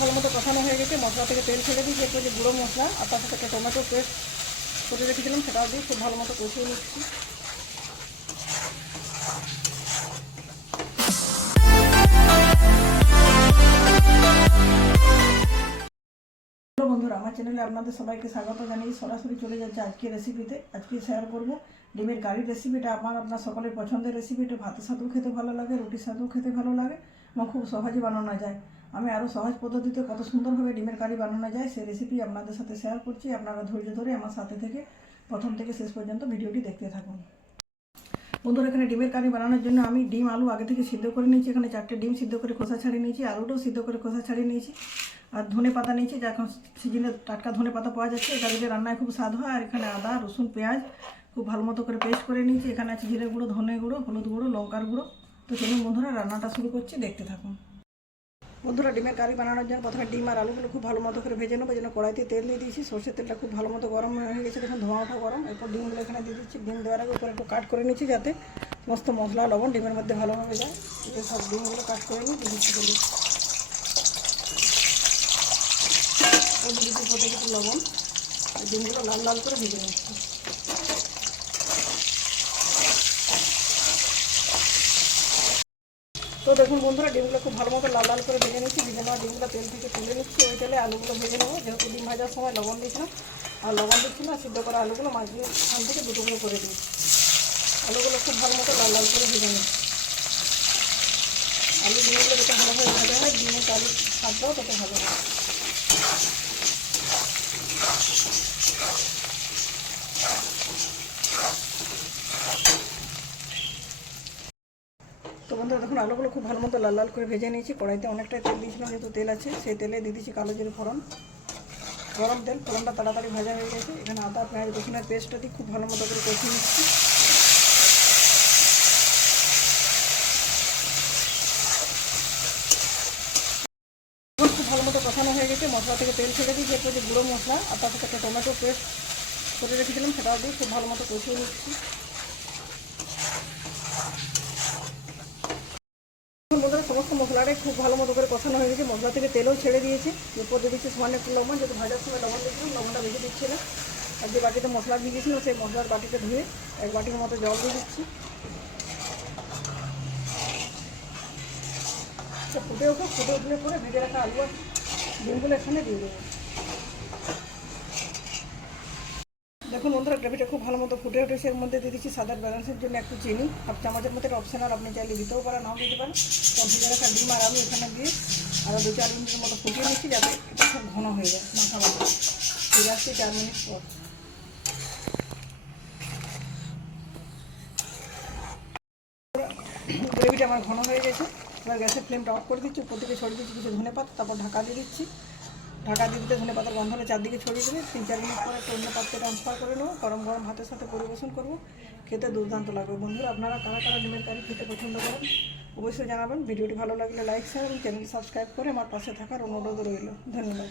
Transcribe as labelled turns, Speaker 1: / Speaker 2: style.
Speaker 1: ভালো মতো কষানো হয়ে গেছে, মশলা থেকে তেল ছেড়ে দিয়েছি, এরপর যে গুঁড়ো মশলা আর তার সাথে একটা টমেটো পেস্ট করে রেখেছিলাম, সেটাও দিয়ে খুব ভালো মতো কষিয়ে নিচ্ছি। বন্ধুরা, আমার চ্যানেলে আপনাদের সবাইকে স্বাগত জানিয়ে সরাসরি চলে যাচ্ছে আজকে রেসিপিতে আজকে শেয়ার করব ডিমের গাড়ির রেসিপিটা আমার, আপনার সকলের পছন্দের রেসিপিটা ভাতের সাথেও খেতে ভালো লাগে, রুটির সাথেও খেতে ভালো লাগে এবং খুব সহজে বানানো যায়। আমি আরও সহজ পদ্ধতিতে কত সুন্দরভাবে ডিমের কারি বানানো যায় সেই রেসিপি আপনাদের সাথে শেয়ার করছি। আপনারা ধৈর্য ধরে আমার সাথে থেকে প্রথম থেকে শেষ পর্যন্ত ভিডিওটি দেখতে থাকুন। বন্ধুরা, এখানে ডিমের কারি বানানোর জন্য আমি ডিম, আলু আগে থেকে সিদ্ধ করে নিয়েছি। এখানে চারটে ডিম সিদ্ধ করে খোসা ছাড়িয়ে নিয়েছি, আলুটাও সিদ্ধ করে খোসা ছাড়িয়ে নিয়েছি, আর ধনে পাতা নিয়েছি, যা এখন সিজনে টাটকা ধনে পাতা পাওয়া যাচ্ছে। এটা দিলে রান্নায় খুব স্বাদ হয়, আর এখানে আদা, রসুন, পেঁয়াজ খুব ভালো মতো করে পেস্ট করে নিয়েছি। এখানে আছে জিরে গুঁড়ো, ধনে গুঁড়ো, হলুদ গুঁড়ো, লঙ্কার গুঁড়ো। তো চলুন বন্ধুরা, রান্নাটা শুরু করছি। দেখতে থাকুন। বন্ধুরা ডিমের কারি বানানোর জন্য প্রথমে ডিম আর আলুগুলো খুব ভালো মতো করে ভেজে নেব, যেন কড়াইতে তেল দিয়ে দিয়েছি। সর্ষের তেলটা খুব ভালো মতো গরম হয়ে গেছে, দেখুন ধোঁয়া ওঠা গরম। এরপর ডিমগুলো এখানে দিয়ে দিচ্ছি। ডিম দেওয়ার আগে উপরে একটু কাট করে নিচ্ছি যাতে সমস্ত মশলা, লবণ ডিমের মধ্যে ভালোভাবে যায়। এটা সব ডিমগুলো কাট করে নিই দিয়ে দিচ্ছি দিচ্ছি লবণ। ডিমগুলো লাল লাল করে ভেজে নিচ্ছি। তো দেখুন বন্ধুরা, ডিমগুলো খুব ভালো মতো লাল লাল করে ভেজে নিচ্ছি ভেজে নেওয়া ডিমগুলো তেল থেকে তুলে নিচ্ছি, ওই তেলে আলুগুলো ভেজে নেব। যেহেতু ডিম ভাজার সময় লবণ দিয়েছিলাম, আর লবণ দিচ্ছি না, সিদ্ধ করা আলুগুলো মাঝিয়ে খান থেকে দুটো করে করে দিই আলুগুলো খুব ভালো মতো লাল লাল করে ভেজে নিচ্ছি। আলু ডিমগুলো যত ভালোভাবে ভাজা হয়, ডিমের আলু স্বাদটাও তত ভালো হয়। তো বন্ধুরা দেখুন, আলুগুলো খুব ভালো মতো লাল লাল করে ভেজে নিয়েছি। কড়াইতে অনেকটাই তেল দিয়েছিলাম, যেহেতু তেল আছে, সেই তেলে দিয়ে দিচ্ছি কালো জিরে ফোড়ন। গরম তেল, ফোড়নটা তাড়াতাড়ি ভাজা হয়ে গেছে। এখানে আদা, পেঁয়াজ, রসুনের পেস্টটা দিয়ে খুব ভালো মতো করে কষিয়ে নিচ্ছি। খুব ভালো মতো কষানো হয়ে গেছে। মশলা থেকে তেল ছেড়ে দিয়েছি, এরপর যে গুঁড়ো মশলা, আর তার সাথে একটা টমেটো পেস্ট করে রেখেছিলাম, সেটাও দিয়ে খুব ভালো মতো কষিয়ে নিচ্ছি। বন্ধুরা সমস্ত মশলাটাই খুব ভালো মতো করে কষানো হয়ে গেছে। মশলা থেকে তেলও ছেড়ে দিয়েছে। এরপর দিয়ে দিচ্ছি সামান্য একটু লবণ যেহেতু ভাজার সময় লবণ দিয়েছিলাম লবণটা ভেজে দিচ্ছি না। আর যে বাটিতে মশলা ভিজেছিল সেই মশলার বাটিতে ধুয়ে এক বাটির মতো জল দিয়ে দিচ্ছি। আচ্ছা, ফুটে ওঠে ফুটে উঠলে পরে ভেজে রাখা আলু আর ডিমগুলো এখানে দিয়ে দেবো। দেখুন বন্ধুরা গ্রেভিটা খুব ভালো মতো ফুটে উঠেছে। এর মধ্যে দিয়ে দিচ্ছি সাদার ব্যালেন্সের জন্য একটু চিনি। হাফ চামচের মতো অপশনাল আপনি চাইলে দিতেও পারেন, নাও দিতে পারেন। ভেজে রাখা ডিম আর আমি এখানে দিয়ে আরও দু চার মিনিটের মতো ফুটিয়ে নিচ্ছি যাতে এটা খুব ঘন হয়ে যায় মাথা মাথা ফিরে আসছি চার মিনিট পর। গ্রেভিটা আমার ঘন হয়ে গেছে। এবার গ্যাসের ফ্লেমটা অফ করে দিচ্ছি থেকে ছড়িয়ে দিচ্ছি কিছু ধনে পাতা তারপর ঢাকা দিয়ে দিচ্ছি। ঢাকা দিয়ে দিতে ধনে পাতার গন্ধটা চারদিকে ছড়িয়ে দেবে। তিন চার মিনিট পরে একটা অন্য পাত্রে ট্রান্সফার করে নেব। গরম গরম ভাতের সাথে পরিবেশন করব। খেতে দুর্দান্ত লাগবে। বন্ধুরা, আপনারা কারা কারা ডিমের কারি খেতে পছন্দ করেন, অবশ্যই জানাবেন। ভিডিওটি ভালো লাগলে লাইক শেয়ার এবং চ্যানেল সাবস্ক্রাইব করে আমার পাশে থাকার অনুরোধ রইল। ধন্যবাদ।